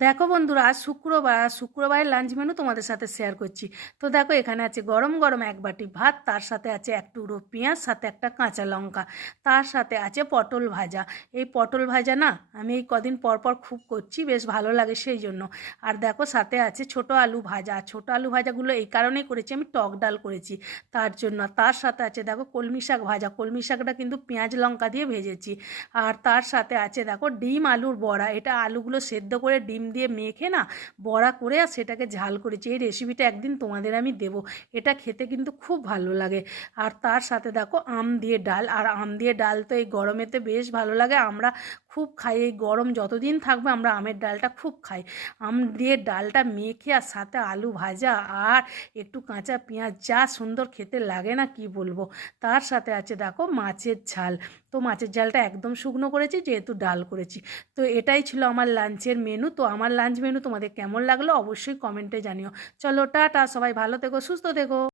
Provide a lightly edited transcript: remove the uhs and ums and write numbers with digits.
দেখো বন্ধুরা, আজ শুক্রবার, শুক্রবারের লাঞ্চ মেনু তোমাদের সাথে শেয়ার করছি। তো দেখো, এখানে আছে গরম গরম এক বাটি ভাত, তার সাথে আছে এক টুকরো পেঁয়াজ, সাথে একটা কাঁচা লঙ্কা, তার সাথে আছে পটল ভাজা। এই পটল ভাজা না আমি এই কদিন পর পর খুব করছি, বেশ ভালো লাগে সেই জন্য। আর দেখো, সাথে আছে ছোট আলু ভাজা। আর ছোটো আলু ভাজাগুলো এই কারণেই করেছি, আমি টক ডাল করেছি তার জন্য। তার সাথে আছে দেখো কলমি শাক ভাজা, কলমি শাকটা কিন্তু পেঁয়াজ লঙ্কা দিয়ে ভেজেছি। আর তার সাথে আছে দেখো ডিম আলুর বড়া, এটা আলুগুলো সেদ্ধ করে ডিম দিয়ে মেখে না বড়া করে আর সেটাকে ঝাল করেছি। এই রেসিপিটা একদিন তোমাদের আমি দেব, এটা খেতে কিন্তু খুব ভালো লাগে। আর তার সাথে দেখো আম দিয়ে ডাল, আর আম দিয়ে ডাল তো এই গরমেতে বেশ ভালো লাগে, আমরা খুব খাই। এই গরম যতদিন থাকবে আমরা আমের ডালটা খুব খাই। আম দিয়ে ডালটা মেখে আর সাথে আলু ভাজা আর একটু কাঁচা পেঁয়াজ, যা সুন্দর খেতে লাগে না কি বলবো। তার সাথে আছে দেখো মাছের ঝাল। তো মাছের ঝালটা একদম শুকনো করেছি যেহেতু ডাল করেছি। তো এটাই ছিল আমার লাঞ্চের মেনু। তো আমার লাঞ্চ মেনু তোমাদের কেমন লাগলো অবশ্যই কমেন্টে জানিও। চলো টাটা, সবাই ভালো থেকো, সুস্থ থেকো।